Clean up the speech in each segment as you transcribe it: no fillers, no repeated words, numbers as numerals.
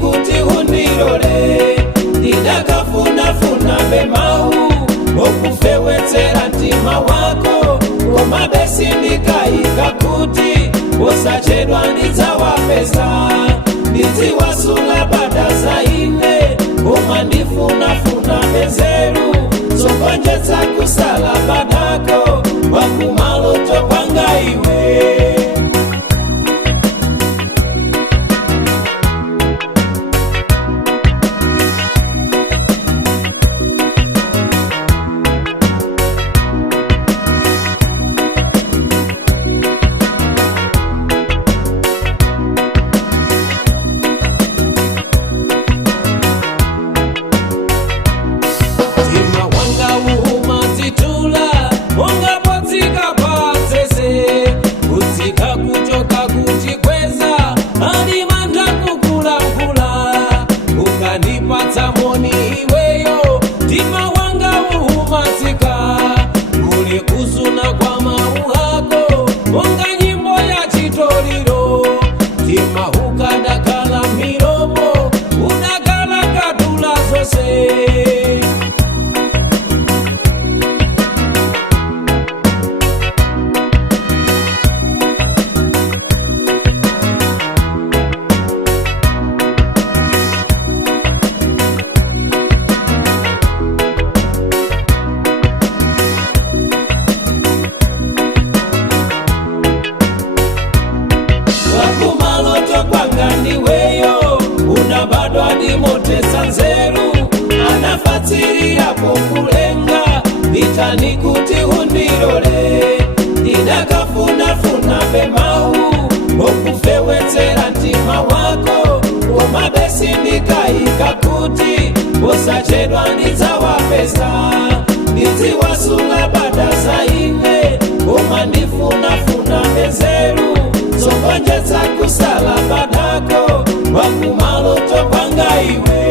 kuti undirole ndidakafunafuna bemau okufewetsera mtima wako koma besi ndikayika kuti usachedwa ndidzawapeza ndidziwasula bada zaine koma ndifunafuna benzeru zokonjetsa kusala badako wakumaloto panga iwe. Kulenga vitani kuti undirole ndidakafunafuna bemau okufewetsera mtima wako koma besi ndikayika kuti usachedwa ndidzawapeza ndidziwasula bada zaine koma ndifunafuna benzeru zokonjetsa kusala badako wakumaloto panga iwe.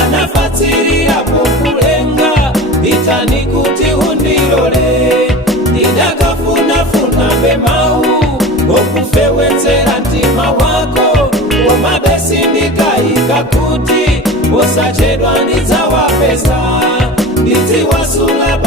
Anafatsiriapo kulenga vitani kuti undirole ndidakafunafuna bemau okufewetsera mtima wako koma besi ndikayika kuti usachedwa ndidzawapeza ndidziwasula